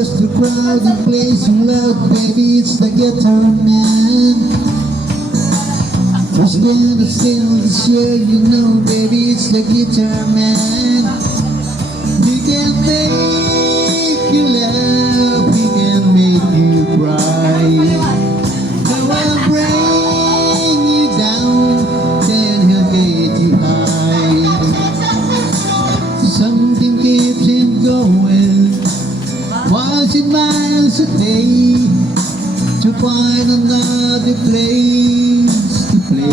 across the crowded place and loud, baby, it's the guitar man. First band that's still the show, you know, baby, it's the guitar man. He can make you laugh, he can make you cry. He will bring you down, then he'll get you high. Something keeps him going, 1,000 miles a day, to find another place to play.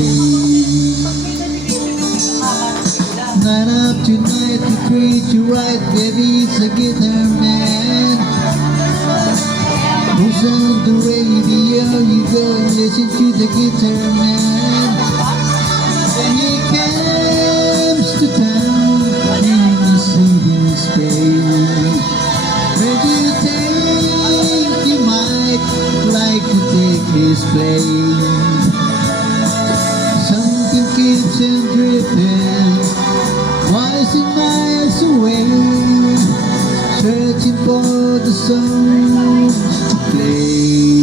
Night after night to treat you right, baby, it's a guitar man. Who's on the radio, you go and listen to the guitar man. When he comes to town, in the city space, where do you think you might like to take his place? Something keeps him drifting, 1,000 miles away, searching for the songs to play.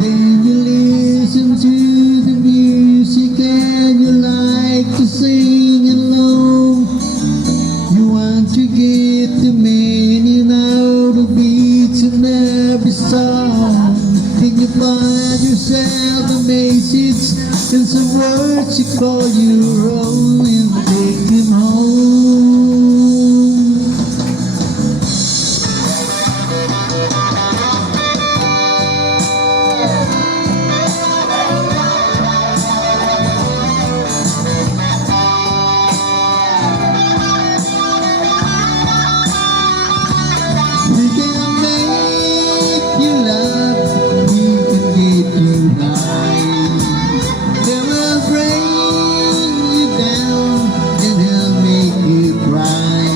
Then you listen to the music and you like to sing along. You want to get the meaning out of beats in every song. Then you find yourself a message and some words you call your own and take them home. He can make you laugh, he can get you high. He will bring you down and he'll make you cry.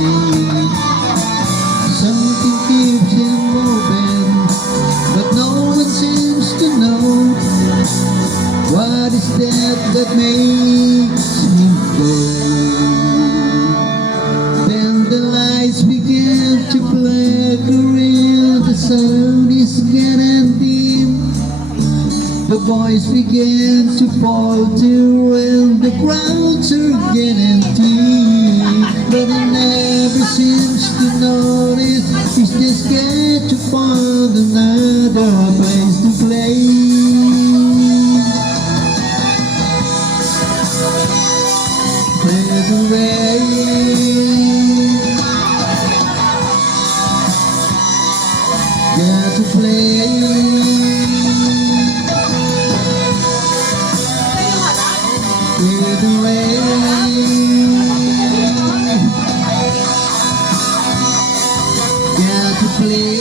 Something keeps him moving, but no one seems to know what is that makes him go. Then the lights begin to flicker, the sound is getting dim. The boys begin to falter and the crowds are getting deep. But he never seems to notice, he's just got to find another place to play. Play the rain, got to play. With the rain, got to play.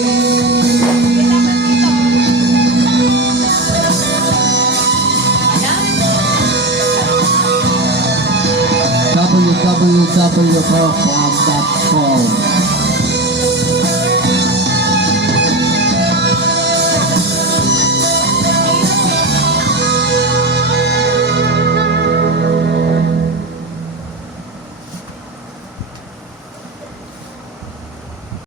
W.